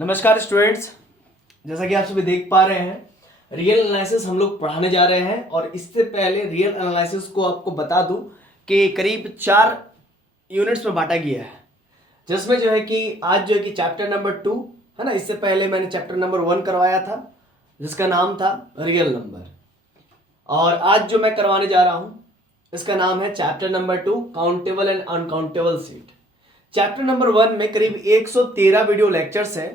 नमस्कार स्टूडेंट्स, जैसा कि आप सभी देख पा रहे हैं रियल एनालिसिस हम लोग पढ़ाने जा रहे हैं। और इससे पहले रियल एनालिसिस को आपको बता दूं कि करीब 4 यूनिट्स में बांटा गया है, जिसमें जो है कि आज जो है कि चैप्टर नंबर 2 है ना। इससे पहले मैंने चैप्टर नंबर 1 करवाया था जिसका नाम था रियल नंबर, और आज जो मैं करवाने जा रहा हूं इसका नाम है chapter number 2 countable and uncountable set. Chapter number 1 में करीब 113 वीडियो लेक्चर्स हैं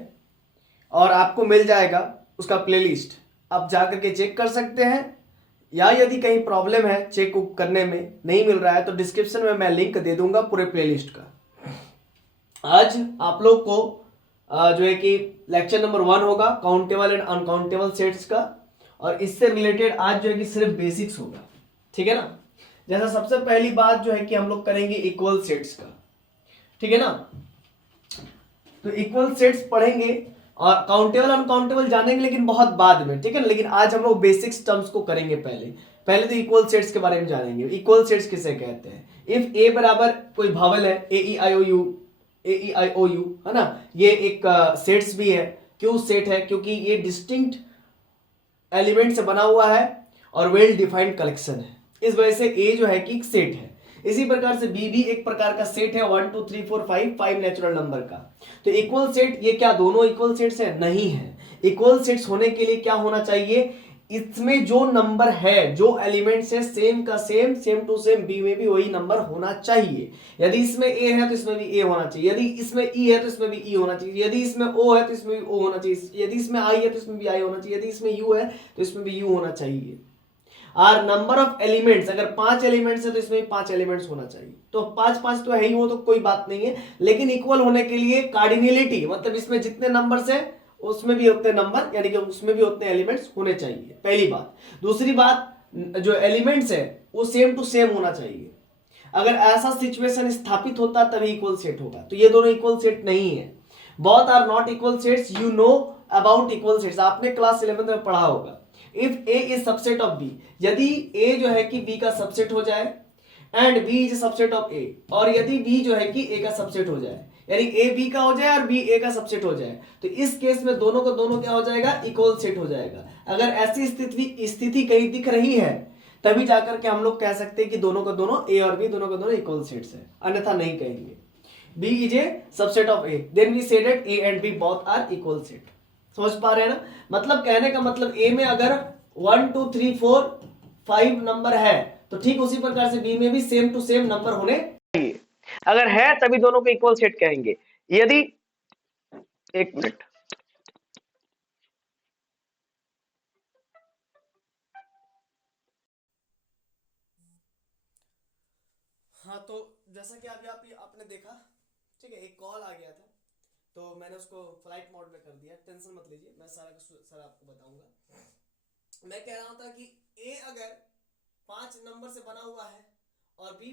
और आपको मिल जाएगा उसका प्लेलिस्ट। आप जाकर के चेक कर सकते हैं, या यदि कहीं प्रॉब्लम है चेक करने में नहीं मिल रहा है तो डिस्क्रिप्शन में मैं लिंक दे दूंगा पूरे प्लेलिस्ट का। आज आप लोग को जो है कि लेक्चर नंबर 1 होगा काउंटेबल एंड अनकाउंटेबल सेट्स का, और इससे रिलेटेड आज जो है कि सिर्फ बेसिक्स होगा, ठीक है ना। जैसा सबसे पहली बात जो है कि हम लोग करेंगे इक्वल सेट्स का, ठीक है ना। तो इक्वल सेट्स पढ़ेंगे और काउंटेबल अनकाउंटेबल जानेंगे लेकिन बहुत बाद में, ठीक है ना। लेकिन आज हम लोग बेसिक्स टर्म्स को करेंगे। पहले तो इक्वल सेट्स के बारे में जानेंगे। इक्वल सेट्स किसे कहते हैं? इफ ए बराबर कोई भावल है, ए ई आई ओ यू है ना, ये एक सेट्स भी है। क्यों सेट है? क्योंकि ये डिस्टिंक्ट एलिमेंट से बना हुआ है और वेल डिफाइंड कलेक्शन है, इस वजह से ए जो है कि सेट है। इसी प्रकार से बी भी एक प्रकार का सेट है, 1 2 3 4 5 नेचुरल नंबर का। तो इक्वल सेट, ये क्या दोनों इक्वल सेट्स है? नहीं है। इक्वल सेट्स होने के लिए क्या होना चाहिए? इसमें जो नंबर है, जो एलिमेंट्स है, सेम का same, same to same B में भी वही नंबर होना चाहिए। यदि इसमें ए है तो इसमें भी ए होना चाहिए, यदि इसमें ई है तो इसमें भी ई होना चाहिए, यदि इसमें ओ है तो इसमें भी ओ होना चाहिए, यदि इसमें आई है तो इसमें भी आई होना चाहिए, यदि इसमें यू है तो इसमें भी यू होना चाहिए। आर नंबर ऑफ एलिमेंट्स, अगर 5 एलिमेंट्स है तो इसमें 5 एलिमेंट्स होना चाहिए। तो 5 तो है ही, वो तो कोई बात नहीं है। लेकिन इक्वल होने के लिए कार्डिनलिटी, मतलब इसमें जितने नंबर्स है उसमें भी उतने नंबर, यानी कि उसमें भी उतने एलिमेंट्स होने चाहिए, पहली बात। दूसरी बात, जो एलिमेंट्स है वो सेम टू सेम होना चाहिए। अगर ऐसा सिचुएशन स्थापित होता तभी इक्वल सेट होगा। तो ये दोनों इक्वल सेट नहीं है। Both are not equal sets. You know about equal sets, आपने क्लास 11 में पढ़ा होगा। If A is subset of B, यदि ए जो है कि बी का सबसेट हो जाए, and B is subset of A, और यदि बी जो है कि ए का सबसेट हो जाए, यानी ए बी का हो जाए और बी ए का सबसेट हो जाए, तो इस केस में दोनों को दोनों क्या हो जाएगा? इक्वल सेट हो जाएगा। अगर ऐसी स्थिति कहीं दिख रही है तभी जाकर के हम लोग कह सकते हैं कि दोनों को दोनों, ए और बी दोनों को दोनों इक्वल सेट्स है, अन्यथा नहीं कहेंगे। B is a subset of A, then we say that A and B both are equal set. समझ पा रहे हैं ना? मतलब कहने का मतलब ए में अगर 1 2 3 4 5 नंबर है तो ठीक उसी प्रकार से बी में भी सेम टू सेम नंबर होने चाहिए। अगर है तभी दोनों को इक्वल सेट कहेंगे। यदि, एक मिनट, हाँ, तो जैसा कि अभी आपने देखा, ठीक है, एक कॉल आ गया था तो मैंने उसको फ्लाइट मोड में कर दिया। टेंशन मत लीजिए, मैं सारा आपको बताऊंगा। मैं कह रहा था कि ए अगर 5 नंबर से बना हुआ है और बी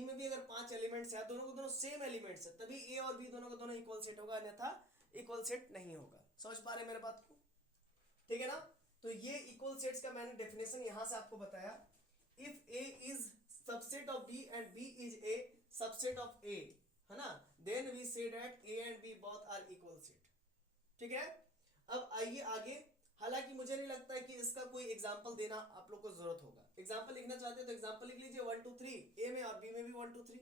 में भी अगर 5 एलिमेंट्स है, दोनों को दोनों सेम एलिमेंट्स है, तभी ए और बी दोनों को दोनों इक्वल सेट होगा, अन्यथा इक्वल सेट नहीं होगा। समझ पा रहे मेरे बात को? ठीक है ना। तो ये इक्वल सेट्स का मैंने डेफिनेशन यहां से आपको बताया। If A is subset of B and B is a subset of A, है ना, then we say that A and B both are equal set. ठीक है। अब आइए आगे। हालांकि मुझे नहीं लगता है कि इसका कोई एग्जांपल देना आप लोग को जरूरत होगा। एग्जांपल लिखना चाहते हो तो एग्जांपल लिख लीजिए 1 2 3 ए में और बी में भी 1 2 3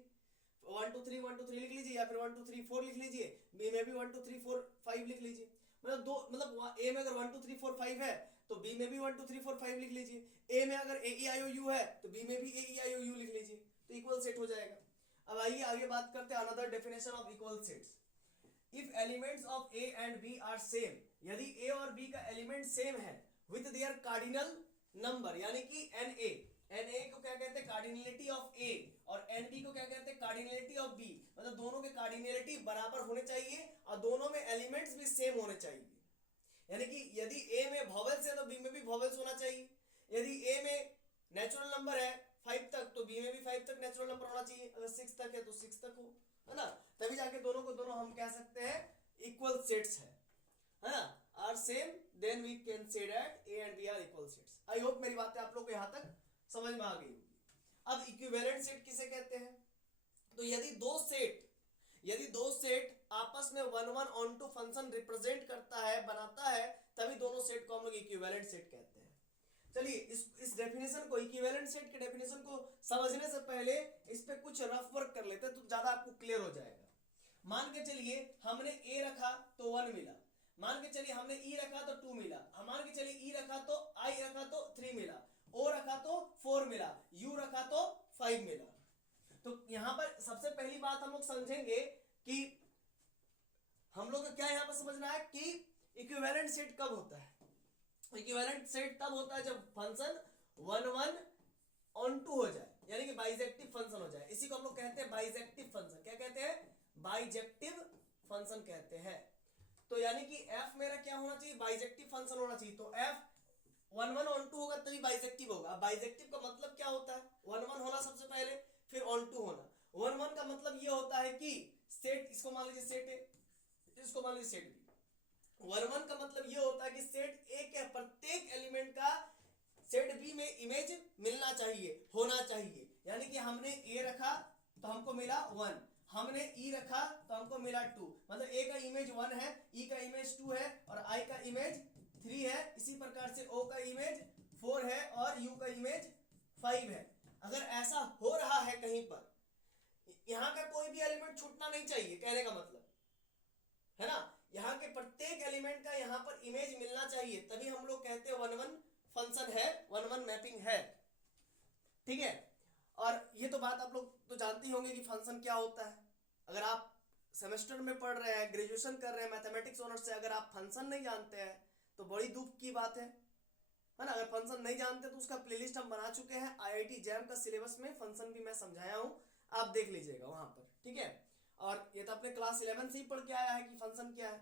1 2 3 1 2 3 लिख लीजिए, या फिर 1 2 3 4 लिख लीजिए, बी में भी 1 2 3 4 5 लिख लीजिए। मतलब दो, मतलब ए में अगर 1 2 3 4 5 है तो बी में भी 1 2 3 4 5 लिख लीजिए। ए में अगर ए ई आई ओ यू है तो बी में भी ए ई आई ओ यू लिख लीजिए, तो इक्वल सेट हो जाएगा। अब आइए आगे बात करते हैं another definition of equal sets. If elements of A and B are same, यदि ए और बी का एलिमेंट सेम है विद देयर कार्डिनल नंबर, यानी कि एन ए को क्या कहते हैं? कार्डिनलिटी ऑफ ए, और एन बी को क्या कहते हैं? Cardinality of B. मतलब दोनों के कार्डिनलिटी बराबर होने चाहिए और दोनों में एलिमेंट्स भी सेम होने चाहिए। यानी कि यदि ए में वॉवेल्स है तो बी में भी वॉवेल्स होना चाहिए। यदि ए में नेचुरल नंबर है 5 तक तो बी में भी 5 तक नेचुरल नंबर होना चाहिए। अगर 6 तक है तो 6 तक हो, है ना, तभी जाके दोनों को दोनों हम कह सकते हैं इक्वल सेट्स है ना, are same, then we can say that A and B are equal sets. I hope मेरी बातें आप लोग को यहां तक समझ में आ गई होगी। अब इक्विवेलेंट सेट किसे कहते हैं? तो यदि दो सेट आपस में one one onto function represent करता है, बनाता है, तभी दोनों सेट को हम लोग इक्विवेलेंट सेट कहते हैं। चलिए इस डेफिनेशन को, इक्विवेलेंट सेट के डेफिनेशन को समझने से पहले इस पे कुछ रफ वर्क कर लेते हैं तो ज्यादा आपको क्लियर हो जाएगा। मान के चलिए हमने ए रखा तो 1 मिला, मान के चलिए हमने ई रखा तो 2 मिला, मान के चलिए ई रखा तो आई रखा तो 3 मिला, ओ रखा तो 4 मिला, यू रखा तो 5 मिला। तो यहां पर सबसे पहली बात हम लोग समझेंगे कि हम लोग को क्या यहां पर समझना है कि इक्विवेलेंट सेट कब होता है। इक्विवेलेंट सेट तब होता है जब फंक्शन 1 1 ऑन टू हो जाए, यानी कि बाइजेक्टिव फंक्शन हो जाए। इसी को हम लोग कहते हैं बाइजेक्टिव फंक्शन। क्या कहते हैं? बाइजेक्टिव फंक्शन कहते हैं। तो यानी कि f मेरा क्या होना चाहिए? बाइजेक्टिव फंक्शन होना चाहिए। तो f 1 1 ऑन टू होगा तभी बाइजेक्टिव होगा। बाइजेक्टिव का मतलब क्या होता है? 1 1 होना सबसे पहले, फिर ऑन टू होना। 1 1 का मतलब ये होता है कि सेट, इसको मान लीजिए सेट ए, इसको मान लीजिए सेट बी। 1 1 का मतलब ये होता है कि सेट ए के प्रत्येक एलिमेंट का सेट बी में इमेज मिलना चाहिए, होना चाहिए। यानी कि हमने ए रखा तो हमको मिला 1, हमने ई रखा तो हमको मिला 2, मतलब ए का इमेज 1 है, ई का इमेज 2 है और आई का इमेज 3 है। इसी प्रकार से ओ का इमेज 4 है और यू का इमेज 5 है। अगर ऐसा हो रहा है कहीं पर, यहां का कोई भी एलिमेंट छूटना नहीं चाहिए, कहने का मतलब है ना, यहां के प्रत्येक एलिमेंट का यहां पर इमेज मिलना चाहिए, तभी हम लोग कहते हैं 1 1 फंक्शन है, 1 1 मैपिंग है। ठीक है, और ये तो बात आप लोग तो जानते ही होंगे कि फंक्शन क्या होता है। अगर आप सेमेस्टर में पढ़ रहे हैं, ग्रेजुएशन कर रहे हैं मैथमेटिक्स ऑनर्स से, अगर आप फंक्शन नहीं जानते हैं तो बड़ी दुख की बात है ना। अगर फंक्शन नहीं जानते तो उसका प्लेलिस्ट हम बना चुके हैं, IIT जैम का सिलेबस में फंक्शन भी मैं समझाया हूं, आप देख लीजिएगा वहां पर। ठीक है, और ये तो अपने क्लास 11 से ही पढ़ के आया है कि फंक्शन क्या है।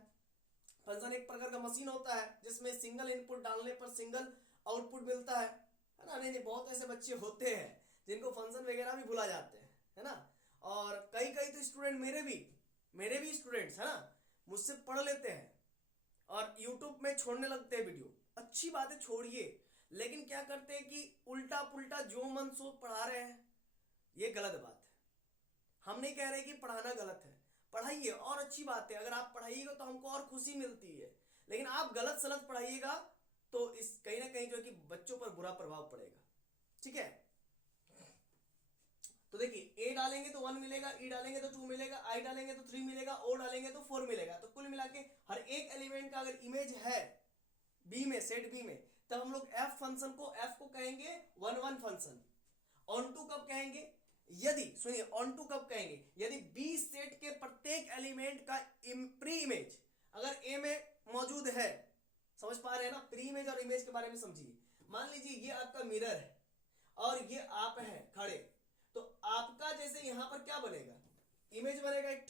फंक्शन एक प्रकार का मशीन होता है जिसमें सिंगल इनपुट डालने पर सिंगल आउटपुट मिलता है ना। नहीं, बहुत ऐसे बच्चे होते हैं जिनको फंक्शन वगैरह भी भुला जाते हैं, है ना। और कई तो स्टूडेंट मेरे भी स्टूडेंट्स है ना, मुझसे पढ़ लेते हैं और यूट्यूब में छोड़ने लगते हैं वीडियो। अच्छी बात है, छोड़िए, लेकिन क्या करते हैं कि उल्टा पुल्टा जो मन सो पढ़ा रहे हैं, ये गलत बात है। हम नहीं कह रहे कि पढ़ाना गलत है, पढ़ाइए और अच्छी बात है। अगर आप पढ़ाइएगा तो हमको और खुशी मिलती है, लेकिन आप गलत सलत पढ़ाइएगा तो इस कहीं ना कहीं जो है कि बच्चों पर बुरा प्रभाव पड़ेगा। ठीक है, तो देखिए ए डालेंगे तो 1 मिलेगा, ई डालेंगे तो 2 मिलेगा, आई डालेंगे तो 3 मिलेगा, ओ डालेंगे तो 4 मिलेगा। तो कुल मिला के हर एक एलिमेंट का अगर इमेज है बी में, सेट बी में, तब हम लोग एफ फंक्शन को, एफ को कहेंगे 1 1 फंक्शन। ऑन टू कब कहेंगे? यदि, सुनिए, ऑन टू कब कहेंगे? यदि बी सेट के प्रत्येक एलिमेंट का प्री इमेज अगर ए में मौजूद है। समझ पा रहे हैं ना? प्री इमेज और इमेज के बारे में समझिए। मान लीजिए ये आपका मिरर है और ये आप है खड़े, तो आपका जैसे यहां पर क्या बनेगा? इमेज बनेगा एक,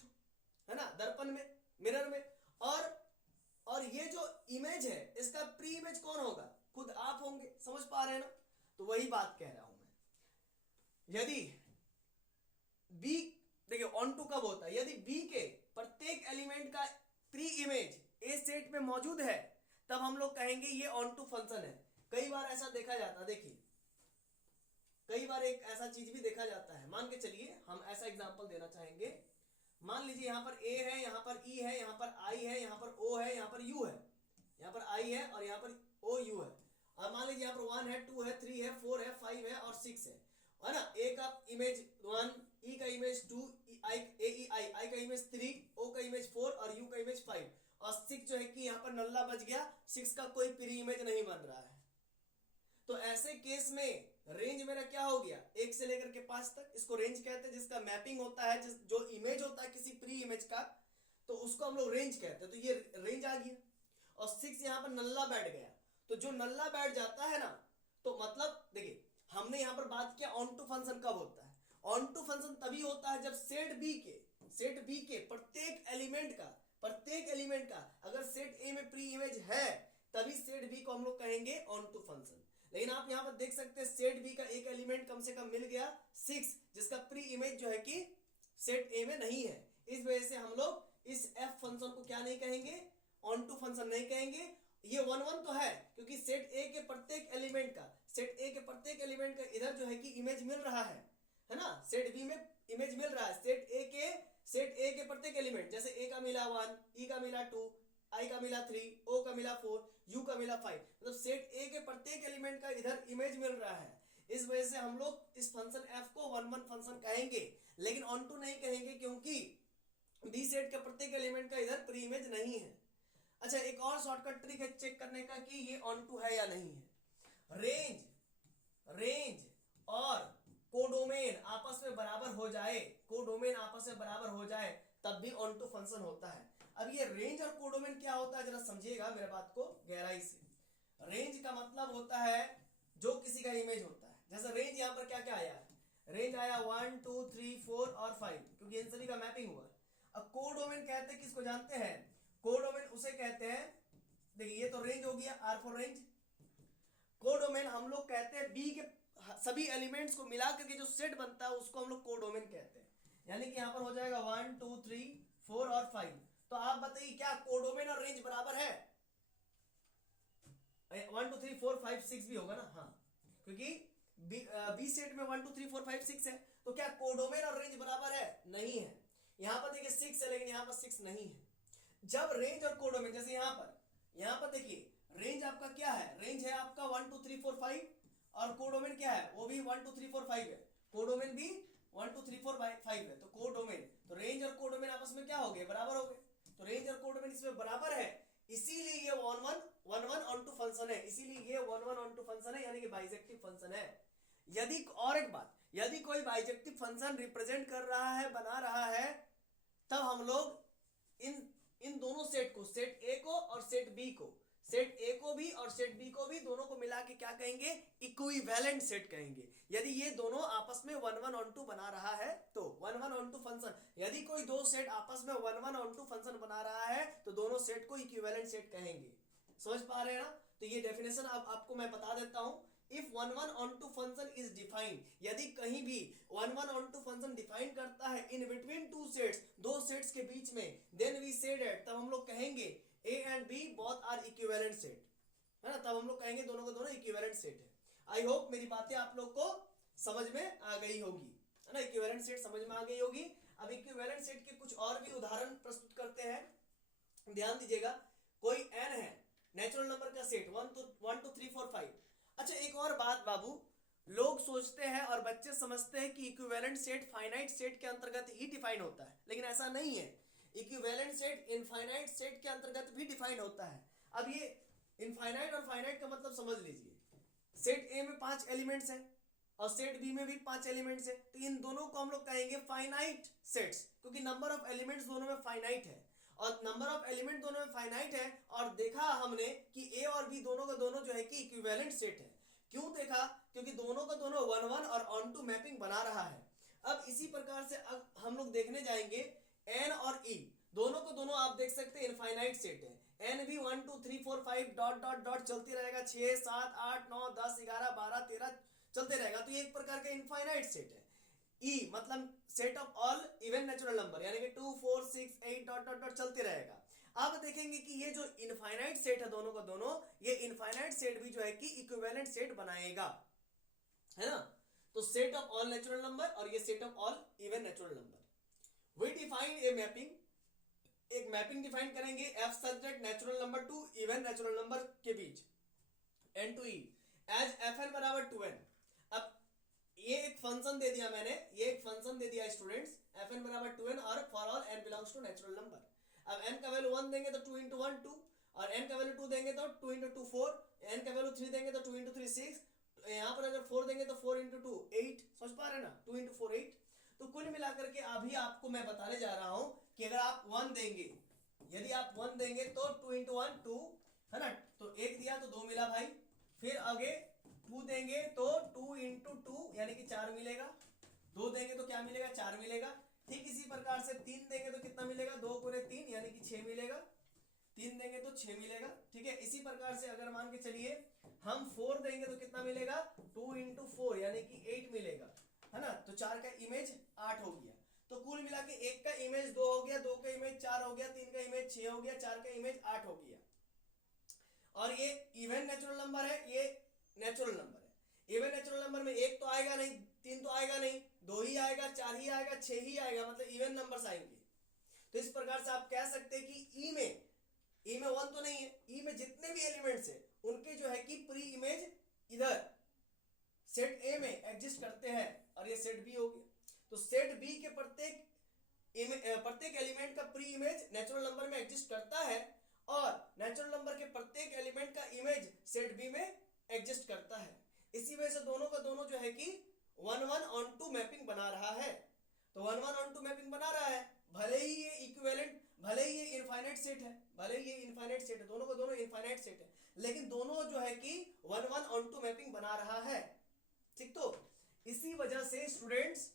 है ना, दर्पण में, मिरर में। और ये जो इमेज है इसका प्री इमेज कौन होगा? खुद आप होंगे। समझ पा रहे हैं ना? तो वही बात कह रहा हूं मैं। यदि बी, देखिए ऑन टू कब होता है? यदि बी के प्रत्येक एलिमेंट का प्री इमेज ए सेट में मौजूद है, तब हम लोग कहेंगे ये ऑन टू फंक्शन है। कई बार ऐसा देखा जाता है, देखिए कई बार एक ऐसा चीज भी देखा जाता है। मान के चलिए हम ऐसा एग्जांपल देना चाहेंगे। मान लीजिए यहां पर ए है, यहां पर ई है, यहां पर आई है, यहां पर ओ है, यहां पर यू है, यहां पर आई है और यहां पर ओ यू है। और मान लीजिए यहां पर 1 है, 2 है, 3 है, 4 है, 5 है और 6 है ना। ए का इमेज 1, ई का इमेज 2, आई का इमेज 3, ओ का इमेज 4 और यू का इमेज 5 और 6 जो है कि यहां पर नल्ला बच गया, 6 का कोई प्री इमेज नहीं बन रहा है। तो ऐसे केस में रेंज मेरा क्या हो गया? 1 से लेकर के 5 तक, इसको रेंज कहते हैं, जिसका मैपिंग होता है, जो इमेज होता है किसी प्री इमेज का, तो उसको हम लोग रेंज कहते हैं। तो ये रेंज आ गया और 6 यहां पर नल्ला बैठ गया। तो जो नल्ला बैठ जाता है ना, तो मतलब देखिए हमने यहां पर बात किया ऑन टू फंक्शन कब होता है। ऑन टू फंक्शन तभी होता है जब सेट बी के प्रत्येक एलिमेंट का अगर सेट ए में प्री इमेज है, तभी सेट बी को हम लोग कहेंगे ऑन टू फंक्शन। लेकिन आप यहां पर देख सकते हैं सेट बी का एक एलिमेंट कम से कम मिल गया 6, जिसका प्री इमेज जो है कि सेट ए में नहीं है। इस वजह से हम लोग इस एफ फंक्शन को क्या नहीं कहेंगे? ऑन टू फंक्शन नहीं कहेंगे। ये 1 1 तो है क्योंकि सेट ए के प्रत्येक एलिमेंट का इधर जो है कि इमेज मिल रहा है ना। सेट बी में इमेज मिल रहा है, सेट ए के सेट ए के प्रत्येक एलिमेंट, जैसे ए का मिला 1, ई का मिला 2, आई का मिला 3, ओ का मिला 4, यू का मिला 5, मतलब सेट ए के प्रत्येक एलिमेंट का इधर इमेज मिल रहा है। इस वजह से हम लोग इस फंक्शन एफ को 1 1 फंक्शन कहेंगे, लेकिन ऑन टू नहीं कहेंगे, क्योंकि बी सेट के प्रत्येक एलिमेंट का इधर प्री इमेज नहीं है। अच्छा, एक और शॉर्टकट ट्रिक है चेक करने का कि ये ऑन टू है या नहीं है। रेंज और कोडोमेन आपस में बराबर हो जाए, कोडोमेन आपस में बराबर हो जाए तब भी ऑन टू फंक्शन होता है। अब ये रेंज और कोडोमेन क्या होता है जरा समझिएगा मेरे बात को गहराई से। रेंज का मतलब होता है जो किसी का इमेज होता है। जैसे रेंज यहां पर क्या क्या आया है, रेंज आया 1 2 3 4 और 5, क्योंकि इन सभी का मैपिंग हुआ। अब कोडोमेन कहते हैं किसको जानते हैं, कोडोमेन उसे कहते हैं, देखिए ये तो रेंज हो गया, आर फॉर रेंज। कोडोमेन हम लोग कहते हैं बी के सभी एलिमेंट्स को मिला करके जो सेट बनता है उसको हम लोग कोडोमेन कहते हैं। यानी कि यहां पर हो जाएगा 1 2 3 4 और 5। तो आप बताइए क्या कोडोमेन और रेंज बराबर है? 1 2 3 4 5 6 भी होगा ना, हाँ, क्योंकि बी सेट में 1 2 3 4 5 6 है। तो क्या कोडोमेन और रेंज बराबर है? नहीं है। यहां पर देखिए 6 है, लेकिन यहां पर 6 नहीं है। जब रेंज और कोडोमेन, जैसे यहां पर देखिए रेंज आपका क्या है, रेंज है आपका 1 2 3 4 5 और कोडोमेन क्या है, वो भी 1 2 3 4 5 है। कोडोमेन भी 1 2 3 4 5 है। तो कोडोमेन, तो रेंज और कोडोमेन आपस में क्या हो गए, बराबर हो गए। तो रेंज और कोडोमेन इसमें बराबर है, इसीलिए ये 1 1 ऑन टू फंक्शन है, इसीलिए ये 1 1 ऑन टू फंक्शन है, यानी कि बाइजेक्टिव फंक्शन है। यदि और एक बात, यदि कोई बाइजेक्टिव फंक्शन रिप्रेजेंट कर रहा है, बना रहा है, तब हम लोग इन दोनों सेट को, सेट ए को और सेट बी को, सेट ए को भी और सेट बी को भी, दोनों को मिला के क्या कहेंगे, इक्विवेलेंट सेट कहेंगे। यदि ये दोनों आपस में 1 1 ऑन टू बना रहा है तो 1 1 ऑन टू फंक्शन, यदि कोई दो सेट आपस में 1 1 ऑन टू फंक्शन बना रहा है तो दोनों सेट को इक्विवेलेंट सेट कहेंगे। समझ पा रहे हैं ना? तो ये डेफिनेशन अब आपको मैं बता देता हूं। If 1 1 onto function is defined, यदि कहीं भी 1 1 ऑन टू फंक्शन डिफाइन करता है इन बिटवीन टू सेट्स, दो सेट्स के बीच में, देन वी से दैट, तब हम लोग कहेंगे A and B both are equivalent set, है ना, तब हम लोग कहेंगे दोनों को दोनों इक्विवेलेंट सेट है। आई होप मेरी बातें आप लोग को समझ में आ गई होगी, है ना, इक्विवेलेंट सेट समझ में आ गई होगी। अब इक्विवेलेंट सेट के कुछ और भी उदाहरण प्रस्तुत करते हैं, ध्यान दीजिएगा। कोई एन है, नेचुरल नंबर का सेट 1 2 3 4 5। अच्छा, एक और बात बाबू, लोग सोचते हैं और बच्चे समझते हैं कि इक्विवेलेंट सेट फाइनाइट सेट के अंतर्गत ही डिफाइन होता है, लेकिन ऐसा नहीं है। इक्विवेलेंट सेट इनफाइनाइट सेट के अंतर्गत भी डिफाइन होता है। अब ये इनफाइनाइट और फाइनाइट का मतलब समझ लीजिए। सेट ए में 5 एलिमेंट्स हैं और सेट बी में भी 5 एलिमेंट्स हैं, तो इन दोनों को हम लोग कहेंगे फाइनाइट सेट्स, क्योंकि नंबर ऑफ एलिमेंट्स दोनों में फाइनाइट है और नंबर ऑफ एलिमेंट दोनों में फाइनाइट है। और देखा हमने कि ए और बी दोनों का दोनों जो है कि इक्विवेलेंट सेट है। क्यों देखा? क्योंकि दोनों का दोनों 1 1 और ऑन टू मैपिंग बना रहा है। अब इसी प्रकार से अब हम लोग देखने जाएंगे एन और ई, दोनों को दोनों आप देख सकते हैं इनफाइनाइट सेट है। एन भी 1 2 3 4 5 डॉट डॉट डॉट चलती रहेगा, 6 7 8 9 10 11 12 13 चलते रहेगा, तो ये एक प्रकार का इनफाइनाइट सेट है। ई मतलब set of all even natural number, यानी कि 2 4 6 8 डॉट डॉट डॉट चलते रहेगा। आप देखेंगे कि ये जो इनफाइनाइट सेट है दोनों का दोनों, ये इनफाइनाइट सेट भी जो है कि इक्विवेलेंट सेट बनाएगा, है ना। तो set of all natural number और ये set of all even natural number. We define a mapping, एक मैपिंग डिफाइन करेंगे F such that natural number to even natural number के बीच N to E as F N बराबर to N. अब ये एक फंक्शन दे दिया मैंने, ये एक फंक्शन दे दिया स्टूडेंट्स, एफ एन बराबर टू एन और for all N belongs to natural number. अब एन का वैल्यू 1 देंगे तो 2 इंटू 1 2, और एन का वैल्यू 2 देंगे तो 2 इंटू 2 4, एन का वैल्यू 3 देंगे तो 2 इंटू 3 6, यहाँ पर अगर 4 देंगे तो 4 इंटू 2 8। समझ पा रहे ना, 2 इंटू 4 8। तो कुल मिलाकर के अभी आपको मैं बताने जा रहा हूं कि अगर आप 1 देंगे, यदि आप 1 देंगे तो 2 इंटू 1 2, है ना, तो 1 दिया तो 2 मिला भाई। फिर आगे 2 देंगे तो 2 इंटू 2 यानी कि 4 मिलेगा। 2 देंगे तो क्या मिलेगा, 4 मिलेगा। ठीक इसी प्रकार से 3 देंगे तो कितना मिलेगा, 2 गुणे 3 यानी कि 6 मिलेगा। 3 देंगे तो 6 मिलेगा। ठीक है, इसी प्रकार से अगर मान के चलिए हम 4 देंगे तो कितना मिलेगा, 2 इंटू 4 यानी कि 8 मिलेगा, है ना। तो 4 का इमेज 8 हो गया। तो कुल मिला के 1 का इमेज 2 हो गया, 2 का इमेज 4 हो गया, 3 का इमेज 6 हो गया, 4 का इमेज 8 हो गया। और ये इवन नेचुरल नंबर है, ये नेचुरल नंबर है। इवन नेचुरल नंबर में 1 तो आएगा नहीं, 3 तो आएगा नहीं, 2 ही आएगा, 4 ही आएगा, 6 ही आएगा, मतलब इवन नंबर्स आएंगे। तो इस प्रकार से आप कह सकते हैं कि ई में 1 तो नहीं है, ई में जितने भी एलिमेंट्स है उनके जो है कि प्री इमेज इधर सेट ए में एग्जिस्ट करते हैं, और ये सेट बी हो गया। तो सेट बी के प्रत्येक एलिमेंट का प्री इमेज नेचुरल नंबर में एग्जिस्ट करता है, और नेचुरल नंबर के प्रत्येक एलिमेंट का इमेज सेट बी में एग्जिस्ट करता है। इसी वजह से दोनों का दोनों जो है कि 1:1 मैपिंग बना रहा है। तो 1:1 मैपिंग बना रहा है, भले ही ये इक्विवेलेंट, भले ही ये इनफाइनाइट सेट है, भले ही ये इनफाइनाइट सेट है, दोनों का दोनों इनफाइनाइट सेट है, लेकिन दोनों जो है कि 1:1 मैपिंग बना रहा है। ठीक, तो इसी वजह से स्टूडेंट्स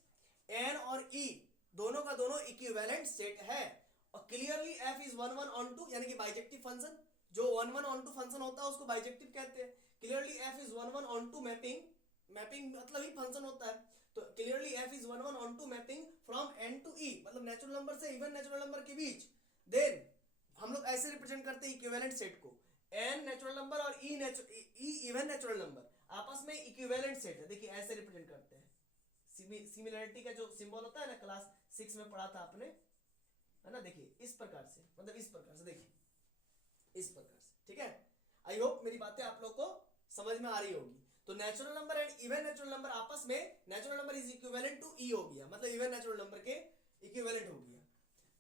एन और ई दोनों का दोनों इक्विवेलेंट सेट है, और क्लियरली एफ इज 1:1 यानी कि बाइजेक्टिव फंक्शन, जो 1:1 फंक्शन होता है उसको बाइजेक्टिव कहते हैं। क्लियरली एफ इज 1:1 मैपिंग मतलब ही फंक्शन होता है। तो clearly F is 1:1 mapping from N to E, मतलब नेचुरल नंबर से इवन नेचुरल नंबर के बीच। देन हम लोग ऐसे रिप्रेजेंट करते हैं इक्विवेलेंट सेट को, एन नेचुरल नंबर और ई इवन नेचुरल नंबर आपस में इक्विवेलेंट सेट है। देखिए ऐसे रिप्रेजेंट करते हैं, सिमिलरिटी का जो सिंबल होता है ना, क्लास 6 में पढ़ा था आपने, है ना। देखिए इस प्रकार से, मतलब इस प्रकार से, देखिए इस प्रकार से। ठीक है, आई होप मेरी बातें आप लोग को समझ में आ रही होगी। तो natural number and even natural number आपस में, natural number is equivalent to E हो गया, मतलब इवन नेचुरल नंबर के इक्विवेलेंट हो गया।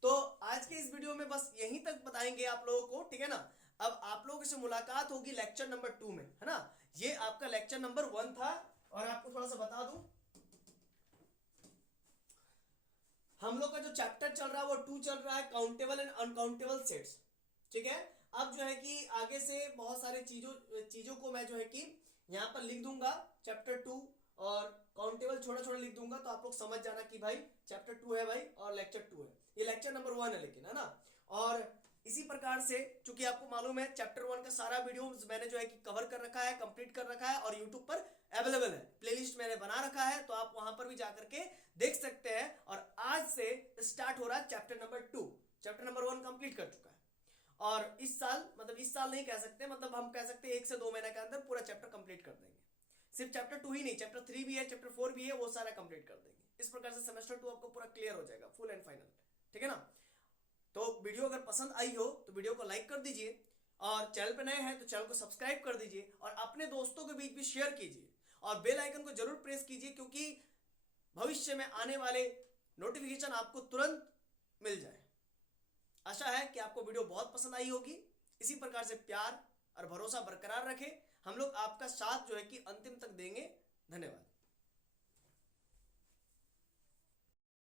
तो आज के इस वीडियो में बस यहीं तक बताएंगे आप लोगों को, ठीक है ना। अब आप लोगों से मुलाकात होगी लेक्चर नंबर 2 में, है ना। ये आपका लेक्चर नंबर 1 था, और आपको थोड़ा सा बता दूं, हम लोग का जो चैप्टर चल रहा है वो 2 चल रहा है, काउंटेबल एंड अनकाउंटेबल सेट्स। ठीक है, अब जो है कि आगे से बहुत सारे चीजों को मैं जो है कि यहां पर लिख दूंगा चैप्टर 2, और काउंटेबल छोटा छोटा लिख दूंगा, तो आप लोग समझ जाना कि भाई चैप्टर 2 है भाई, और लेक्चर 2 है, ये लेक्चर नंबर 1 है लेकिन, है ना। और इसी प्रकार से चूंकि आपको मालूम है चैप्टर 1 का सारा वीडियो मैंने जो है कि कवर कर रखा है, कंप्लीट कर रखा है, और यूट्यूब पर अवेलेबल है, प्लेलिस्ट मैंने बना रखा है, तो आप वहां पर भी जाकर के देख सकते हैं। और आज से स्टार्ट हो रहा है chapter number 2, chapter number 1 complete कर चुका है, और इस साल, मतलब इस साल नहीं कह सकते, मतलब हम कह सकते हैं 1 से 2 महीने के अंदर पूरा चैप्टर कंप्लीट कर देंगे। सिर्फ चैप्टर 2 ही नहीं, चैप्टर 3 भी है, चैप्टर 4 भी है, वो सारा कंप्लीट कर देंगे। इस प्रकार से सेमेस्टर 2 आपको पूरा क्लियर हो जाएगा, फुल एंड फाइनल। ठीक है ना। तो वीडियो अगर पसंद आई हो तो वीडियो को लाइक कर दीजिए, और चैनल पे नए हैं तो चैनल को सब्सक्राइब कर दीजिए, और अपने दोस्तों के बीच भी शेयर कीजिए, और बेल आइकन को जरूर प्रेस कीजिए, क्योंकि भविष्य में आने वाले नोटिफिकेशन आपको तुरंत मिल जाए। आशा है कि आपको वीडियो बहुत पसंद आई होगी। इसी प्रकार से प्यार और भरोसा बरकरार रखें, हम लोग आपका साथ जो है कि अंतिम तक देंगे। धन्यवाद।